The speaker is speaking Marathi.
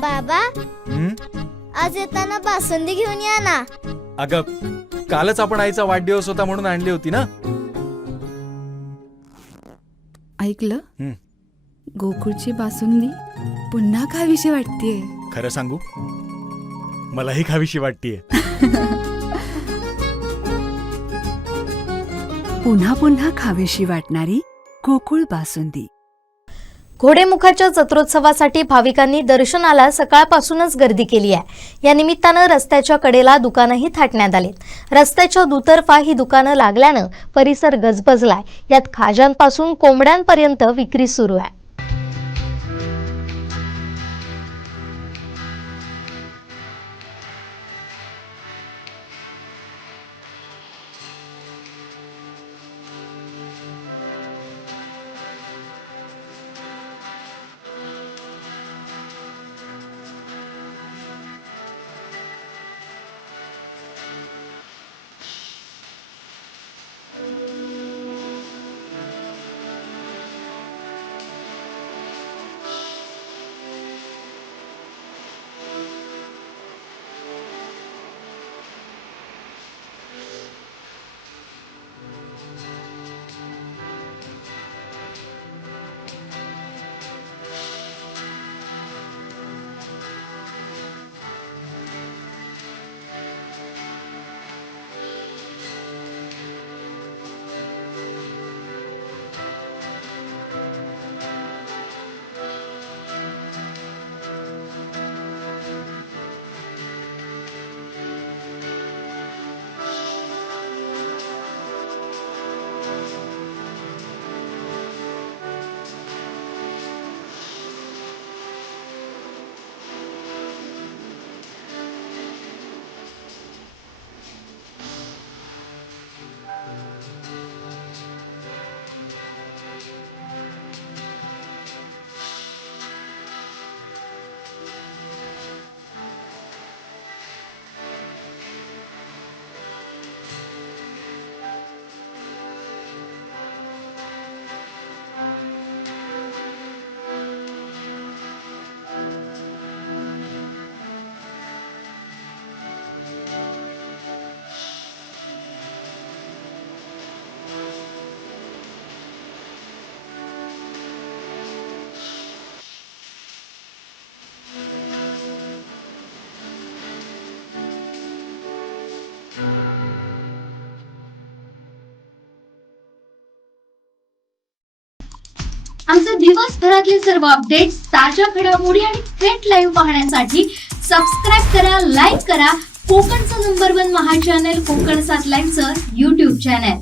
बाबा, आज येताना बासुंदी घेऊन या ना. अगं, कालच आपण आईचा वाढदिवस होता म्हणून आणली होती ना. ऐकलं, गोकुळची बासुंदी पुन्हा खावीशी वाटतेय. खरं सांगू, मलाही खावीशी वाटतेय. पुन्हा पुन्हा खावीशी वाटणारी गोकुळ बासुंदी. घोडेमुखाच्या जत्रोत्सवासाठी भाविकांनी दर्शनाला सकाळपासूनच गर्दी केली आहे. या निमित्तानं रस्त्याच्या कडेला दुकानंही थाटण्यात आलीत. रस्त्याच्या दुतर्फा ही दुकानं लागल्यानं परिसर गजबजलाय. यात खाज्यांपासून कोंबड्यांपर्यंत विक्री सुरू आहे. आमचे दिवसभरातले सर्व अपडेट्स, ताज्या घडामोडी आणि थेट लाईव्ह पाहण्यासाठी सबस्क्राईब करा, लाईक करा कोकणचं नंबर 1 महा चॅनल कोकण 7 लाईव्हचं YouTube चॅनल.